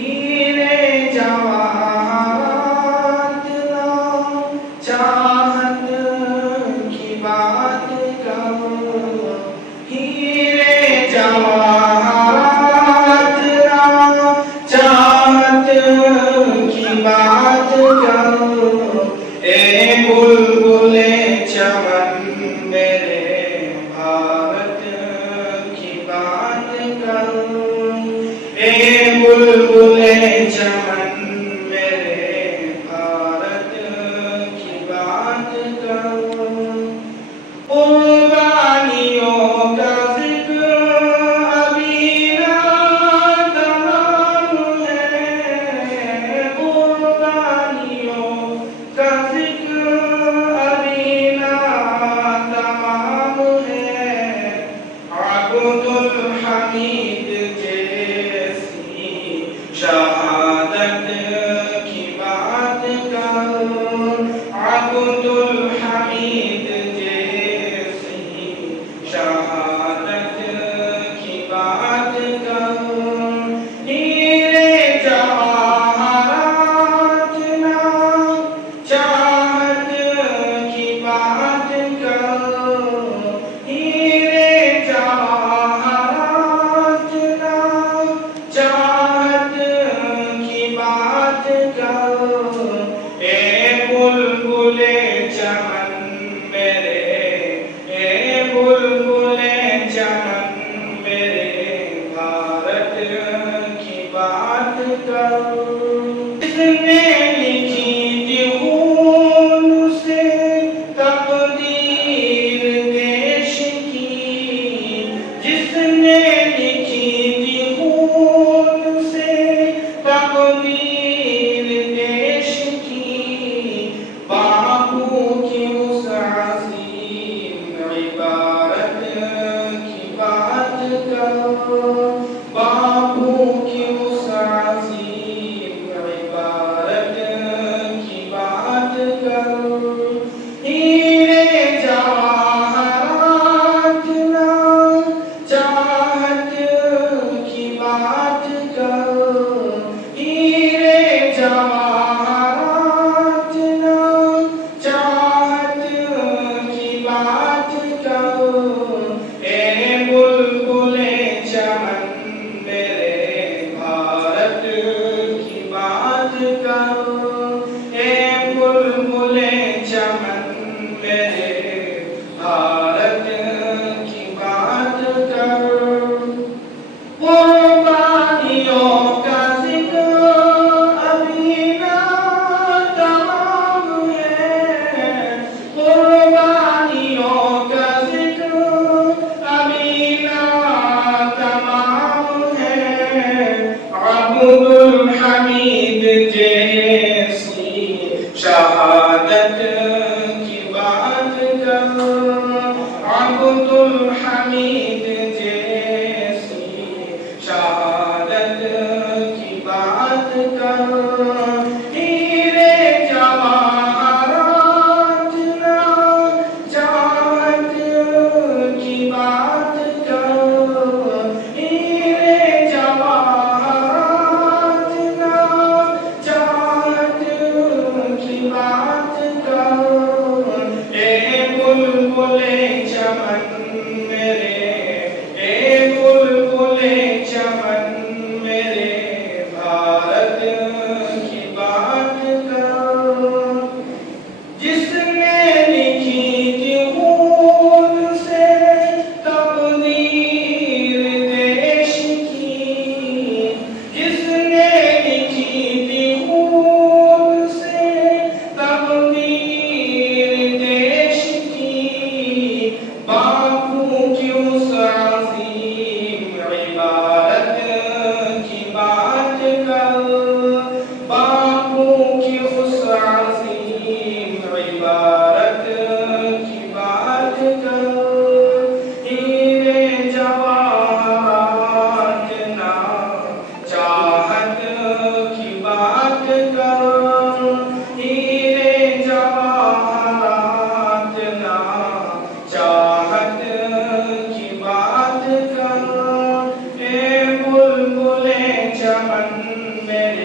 हीरे जवाहरात ना चाहत की बात करूं, हीरे जवाहरात ना चाहत की बात करूं, ए बुलबुले चमन मेरे भारत की बात करूं, ए बुलबुले चमन मेरे भारत की बात करूं। कुर्बानियों का जिक्र अभी ना तमाम है, कुर्बानियों का जिक्र अभी ना तमाम है। अब्दुल हमीद जैसी शहादत की बात करूं, अब्दुल हमीद जैसी शहादत की बात करूं, हीरे जवाहरात ना चाहत की बात करूं, हीरे जवाहरात ना चाहत की बात करूं, ए बुलबुले चमन मेरे, ए बुलबुले चमन मेरे भारत की बात करूं। जिसने लिखी थी खून से तकदीर देश की, जिसने लिखी थी खून से तकदीर देश की, बापू की उस अजीम इबारत की बात करूं, बापू की उस अजीम इबारत की बात करूं, हीरे जवाहरात ना चाहत की बात करूं, हीरे जवाहरात ना चाहत की बात करूं, ए बुलबुले चमन मेरे भारत की बात करूं, ए बुलबुले चमन मेरे भारत की बात करूं। कुर्बानियों का जिक्र अभी ना तमाम है, कुर्बानियों का जिक्र अभी ना तमाम है। अब्दुल हमीद जैसी शहादत की बात करूं, अब्दुल हमीद जैसी शहादत की बात करूं, हीरे जवाहरात ना चाहत की बात करूं, हीरे जवाहरात ना मेरे